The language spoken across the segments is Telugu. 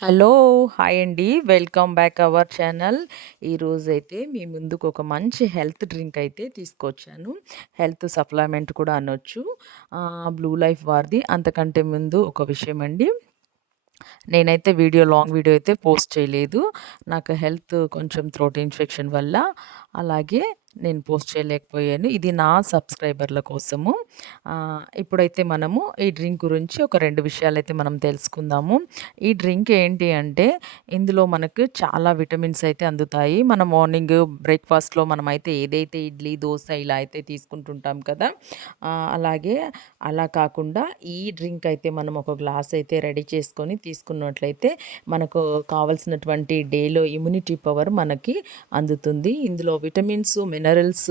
హలో! హాయ్ అండి. Welcome back our channel. ఈరోజైతే మీ ముందుకు ఒక మంచి హెల్త్ డ్రింక్ అయితే తీసుకొచ్చాను. హెల్త్ సప్లిమెంట్ కూడా అనొచ్చు. బ్లూ లైఫ్ వారిది. అంతకంటే ముందు ఒక విషయం అండి. నేనైతే లాంగ్ వీడియో అయితే పోస్ట్ చేయలేదు. నాకు హెల్త్ కొంచెం థ్రోట్ ఇన్ఫెక్షన్ వల్ల అలాగే నేను పోస్ట్ చేయలేకపోయాను. ఇది నా సబ్స్క్రైబర్ల కోసము. ఇప్పుడైతే మనము ఈ డ్రింక్ గురించి ఒక 2 విషయాలైతే మనం తెలుసుకుందాము. ఈ డ్రింక్ ఏంటి అంటే ఇందులో మనకు చాలా విటమిన్స్ అయితే అందుతాయి. మన మార్నింగ్ బ్రేక్‌ఫాస్ట్‌లో మనమైతే ఏదైతే ఇడ్లీ, దోస ఇలా అయితే తీసుకుంటుంటాం కదా! అలాగే అలా కాకుండా ఈ డ్రింక్ అయితే మనం ఒక గ్లాస్ అయితే రెడీ చేసుకొని తీసుకున్నట్లయితే మనకు కావాల్సినటువంటి డేలో ఇమ్యూనిటీ పవర్ మనకి అందుతుంది. ఇందులో విటమిన్స్, మినరల్స్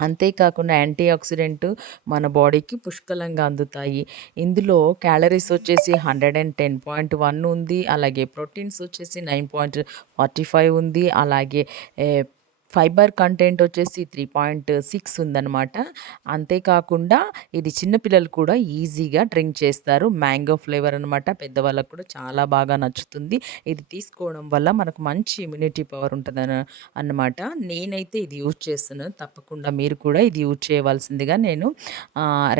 అంతేకాకుండా యాంటీ ఆక్సిడెంట్ మన బాడీకి పుష్కలంగా అందుతాయి. ఇందులో క్యాలరీస్ వచ్చేసి 110.1 ఉంది. అలాగే ప్రోటీన్స్ వచ్చేసి 9.45 ఉంది. అలాగే ఏ ఫైబర్ కంటెంట్ వచ్చేసి 3.6 ఉందనమాట. అంతేకాకుండా ఇది చిన్న పిల్లలు కూడా ఈజీగా డ్రింక్ చేస్తారు. మ్యాంగో ఫ్లేవర్ అనమాట. పెద్దవాళ్ళకి కూడా చాలా బాగా నచ్చుతుంది. ఇది తీసుకోవడం వల్ల మనకు మంచి ఇమ్యూనిటీ పవర్ అన్నమాట. నేనైతే ఇది యూజ్ చేస్తున్నాను. తప్పకుండా మీరు కూడా ఇది యూజ్ చేయవలసిందిగా నేను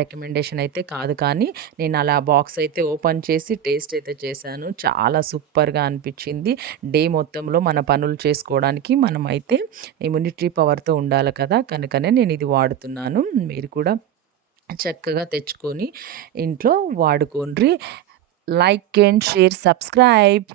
రికమెండేషన్ అయితే కాదు, కానీ నేను అలా బాక్స్ అయితే ఓపెన్ చేసి టేస్ట్ అయితే చేశాను. చాలా సూపర్‌గా అనిపించింది. డే మొత్తంలో మన పనులు చేసుకోవడానికి మనమైతే ఇమ్యూనిటీ పవర్‌తో ఉండాలి కదా! కనుకనే నేను ఇది వాడుతున్నాను. మీరు కూడా చక్కగా తెచ్చుకొని ఇంట్లో వాడుకోండ్రి. Like and share, subscribe.